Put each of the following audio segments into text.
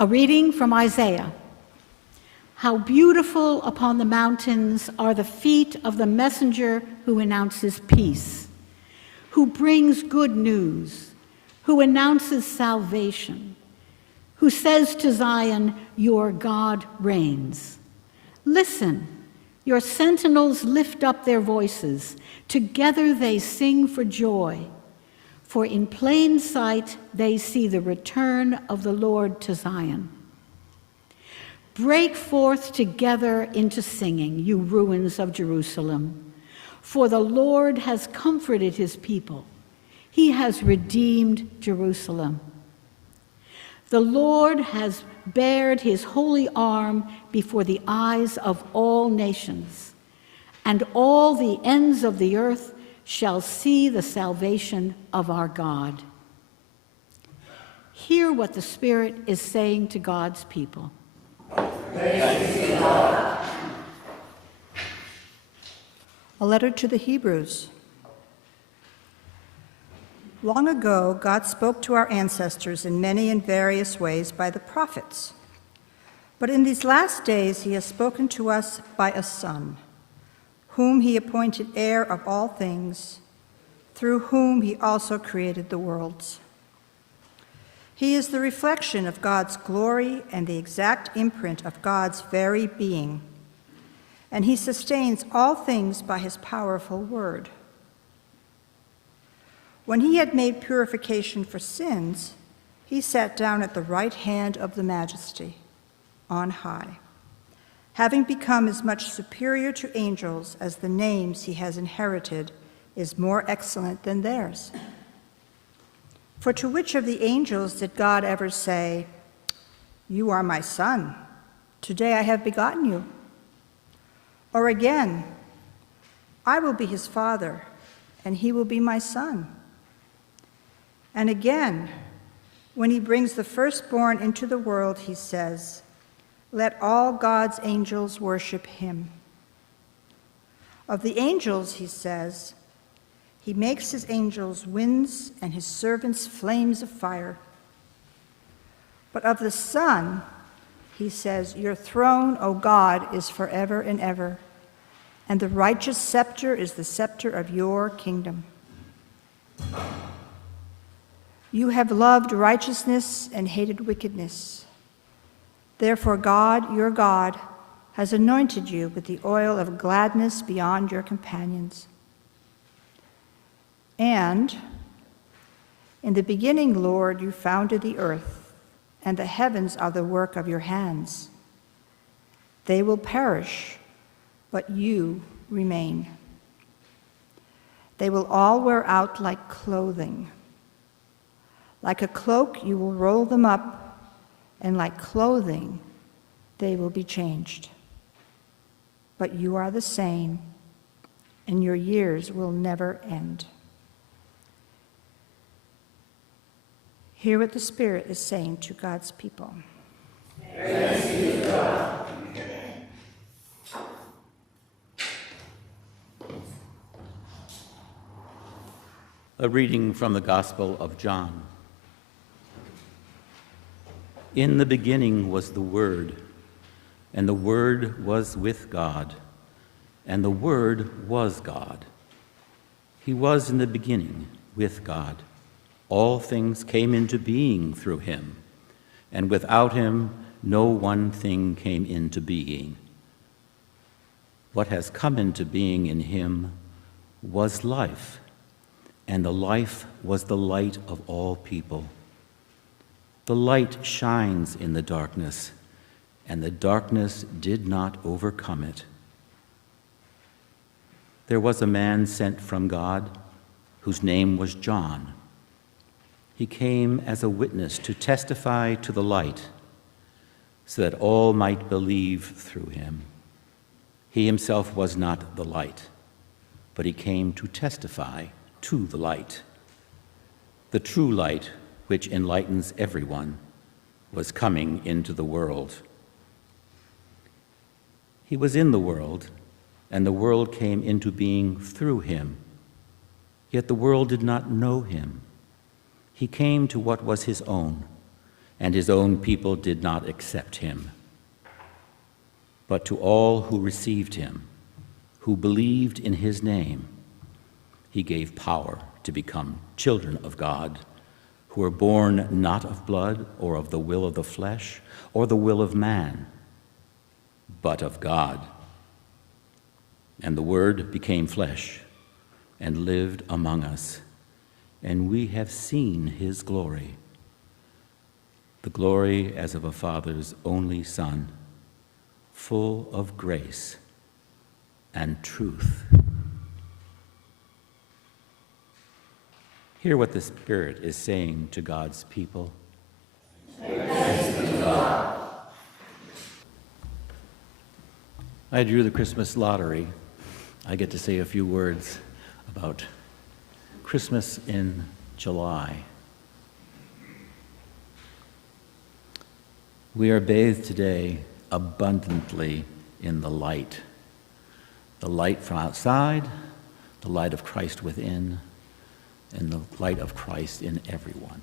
A reading from Isaiah. How beautiful upon the mountains are the feet of the messenger who announces peace, who brings good news, who announces salvation, who says to Zion, your God reigns. Listen, your sentinels lift up their voices. Together they sing for joy. For in plain sight they see the return of the Lord to Zion. Break forth together into singing, you ruins of Jerusalem. For the Lord has comforted his people. He has redeemed Jerusalem. The Lord has bared his holy arm before the eyes of all nations, and all the ends of the earth shall see the salvation of our God. Hear what the Spirit is saying to God's people. Praise be to God. A letter to the Hebrews. Long ago, God spoke to our ancestors in many and various ways by the prophets. But in these last days, he has spoken to us by a Son, whom he appointed heir of all things, through whom he also created the worlds. He is the reflection of God's glory and the exact imprint of God's very being, and he sustains all things by his powerful word. When he had made purification for sins, he sat down at the right hand of the Majesty on high, having become as much superior to angels as the names he has inherited is more excellent than theirs. For to which of the angels did God ever say, you are my son, today I have begotten you? Or again, I will be his father, and he will be my son. And again, when he brings the firstborn into the world, he says, let all God's angels worship him. Of the angels, he says, he makes his angels winds and his servants flames of fire. But of the Son, he says, your throne, O God, is forever and ever, and the righteous scepter is the scepter of your kingdom. You have loved righteousness and hated wickedness. Therefore God, your God, has anointed you with the oil of gladness beyond your companions. And in the beginning, Lord, you founded the earth, and the heavens are the work of your hands. They will perish, but you remain. They will all wear out like clothing. Like a cloak, you will roll them up, and like clothing, they will be changed. But you are the same, and your years will never end. Hear what the Spirit is saying to God's people. Praise be to God. A reading from the Gospel of John. In the beginning was the Word, and the Word was with God, and the Word was God. He was in the beginning with God. All things came into being through him, and without him no one thing came into being. What has come into being in him was life, and the life was the light of all people. The light shines in the darkness, and the darkness did not overcome it. There was a man sent from God whose name was John. He came as a witness to testify to the light, so that all might believe through him. He himself was not the light, but he came to testify to the light. The true light, which enlightens everyone, was coming into the world. He was in the world, and the world came into being through him. Yet the world did not know him. He came to what was his own, and his own people did not accept him. But to all who received him, who believed in his name, he gave power to become children of God, who were born not of blood or of the will of the flesh or the will of man, but of God. And the Word became flesh and lived among us, and we have seen his glory, the glory as of a Father's only Son, full of grace and truth. Hear what the Spirit is saying to God's people. I drew the Christmas lottery. I get to say a few words about Christmas in July. We are bathed today abundantly in the light from outside, the light of Christ within, and the light of Christ in everyone.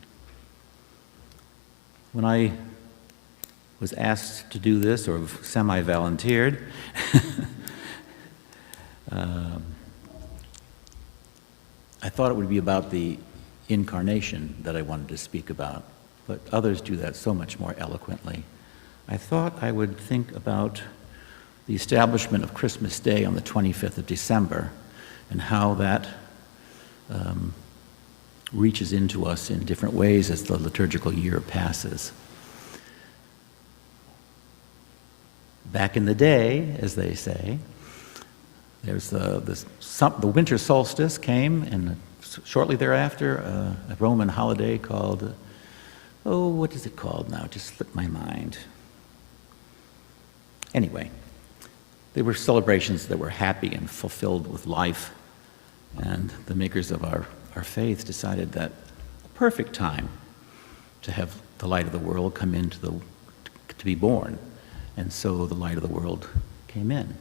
When I was asked to do this, or semi-volunteered, I thought it would be about the incarnation that I wanted to speak about, but others do that so much more eloquently. I thought I would think about the establishment of Christmas Day on the 25th of December and how that reaches into us in different ways as the liturgical year passes. Back in the day, as they say, there's the winter solstice came, and shortly thereafter, a Roman holiday called, what is it called now? It just slipped my mind. Anyway, they were celebrations that were happy and fulfilled with life, and the makers of our faith decided that a perfect time to have the light of the world come into to be born, and so the light of the world came in.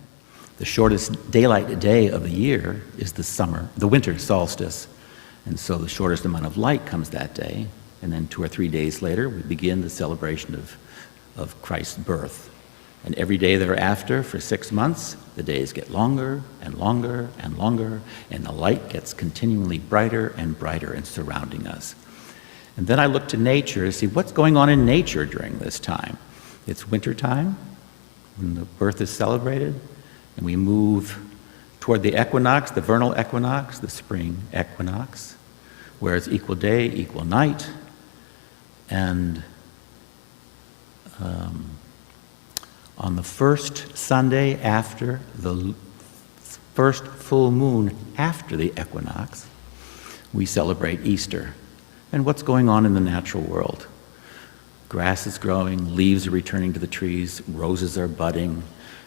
The shortest daylight day of the year is the winter solstice, and so the shortest amount of light comes that day, and then 2 or 3 days later we begin the celebration of Christ's birth. And every day thereafter, for 6 months, the days get longer and longer and longer, and the light gets continually brighter and brighter and surrounding us. And then I look to nature to see what's going on in nature during this time. It's winter time, when the birth is celebrated, and we move toward the equinox, the vernal equinox, the spring equinox, where it's equal day, equal night, and on the first Sunday after the first full moon after the equinox, we celebrate Easter. And what's going on in the natural world? Grass is growing, leaves are returning to the trees, roses are budding,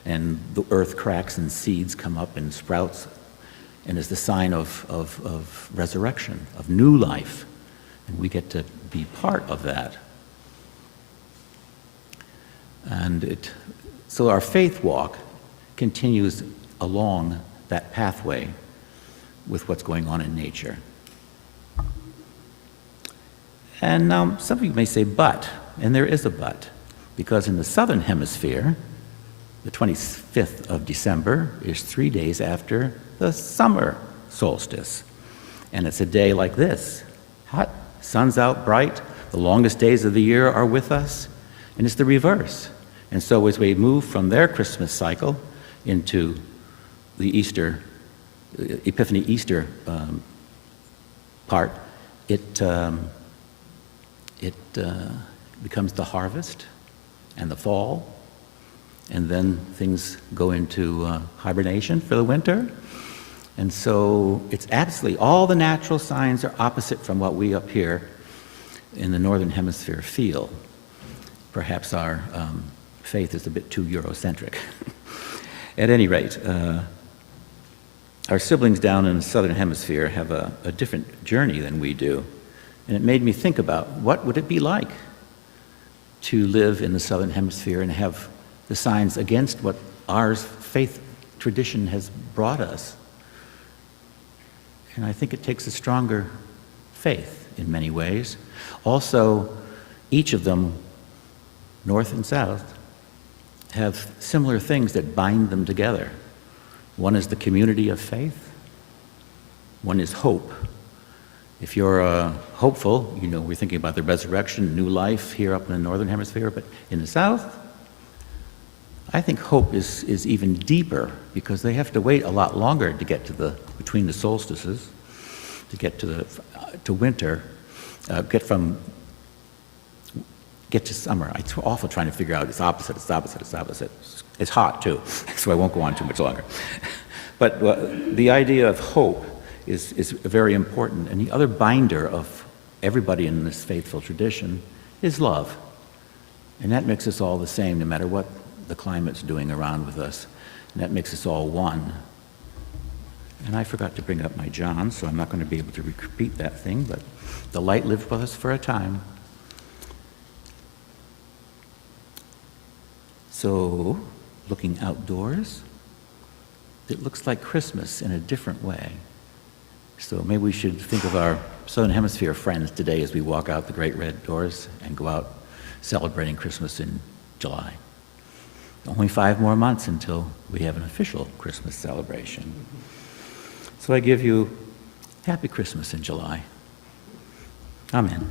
and the earth cracks and seeds come up and sprouts, and is the sign of resurrection, of new life. And we get to be part of that. And so our faith walk continues along that pathway with what's going on in nature. And now some of you may say, but, and there is a but, because in the southern hemisphere, the 25th of December is 3 days after the summer solstice. And it's a day like this, hot, sun's out bright, the longest days of the year are with us, and it's the reverse. And so as we move from their Christmas cycle into the Easter, Epiphany Easter part, it becomes the harvest and the fall, and then things go into hibernation for the winter. And so it's absolutely, all the natural signs are opposite from what we up here in the northern hemisphere feel. Perhaps our faith is a bit too Eurocentric. At any rate, our siblings down in the southern hemisphere have a different journey than we do. And it made me think about what would it be like to live in the southern hemisphere and have the signs against what our faith tradition has brought us. And I think it takes a stronger faith in many ways. Also, each of them, north and south, have similar things that bind them together. One is the community of faith. One is hope. If you're hopeful, you know, we're thinking about the resurrection, new life here up in the northern hemisphere, but in the south, I think hope is even deeper because they have to wait a lot longer to get to between the solstices, to get to winter, get to summer. It's awful trying to figure out it's opposite. It's hot too, so I won't go on too much longer. But the idea of hope is very important. And the other binder of everybody in this faithful tradition is love. And that makes us all the same no matter what the climate's doing around with us. And that makes us all one. And I forgot to bring up my John, so I'm not going to be able to repeat that thing, but the light lived with us for a time. So, looking outdoors, it looks like Christmas in a different way. So maybe we should think of our Southern Hemisphere friends today as we walk out the great red doors and go out celebrating Christmas in July. Only 5 more months until we have an official Christmas celebration. So I give you happy Christmas in July. Amen.